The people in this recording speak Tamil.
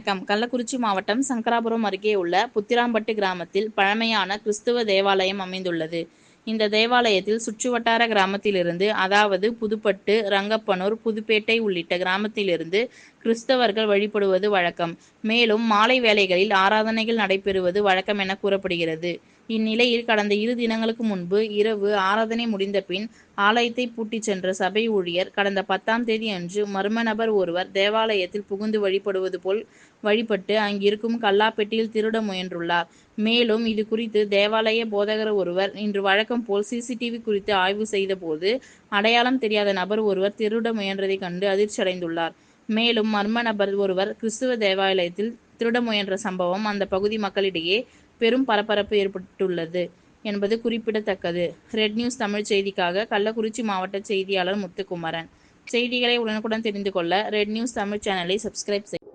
வணக்கம். கள்ளக்குறிச்சி மாவட்டம் சங்கராபுரம் அருகே உள்ள புத்திராம்பட்டு கிராமத்தில் பழமையான கிறிஸ்துவ தேவாலயம் அமைந்துள்ளது. இந்த தேவாலயத்தில் சுற்றுவட்டார கிராமத்திலிருந்து, அதாவது புதுப்பட்டு, ரங்கப்பனூர், புதுப்பேட்டை உள்ளிட்ட கிராமத்திலிருந்து கிறிஸ்தவர்கள் வழிபடுவது வழக்கம். மேலும் மாலை வேளைகளில் ஆராதனைகள் நடைபெறுவது வழக்கம் என கூறப்படுகிறது. இந்நிலையில் கடந்த 2 தினங்களுக்கு முன்பு இரவு ஆராதனை முடிந்த பின் ஆலயத்தை பூட்டிச் சென்ற சபை ஊழியர் கடந்த 10ஆம் தேதி அன்று மர்ம நபர் ஒருவர் தேவாலயத்தில் புகுந்து வழிபடுவது போல் வழிபட்டு அங்கிருக்கும் கல்லாப்பெட்டியில் திருட முயன்றுள்ளார். மேலும் இது குறித்து தேவாலய போதகர் ஒருவர் இன்று வழக்கம் போல் சிசிடிவி குறித்து ஆய்வு செய்த போது அடையாளம் தெரியாத நபர் ஒருவர் திருட முயன்றதை கண்டு அதிர்ச்சியடைந்துள்ளார். மேலும் மர்ம நபர் ஒருவர் கிறிஸ்துவ தேவாலயத்தில் திருட முயன்ற சம்பவம் அந்த பகுதி மக்களிடையே பெரும் பரபரப்பு ஏற்பட்டுள்ளது என்பது குறிப்பிடத்தக்கது. ரெட் நியூஸ் தமிழ் செய்திக்காக கள்ளக்குறிச்சி மாவட்ட செய்தியாளர் முத்துக்குமரன். செய்திகளை உடனுக்குடன் தெரிந்து கொள்ள ரெட் நியூஸ் தமிழ் சேனலை சப்ஸ்கிரைப் செய்யுங்கள்.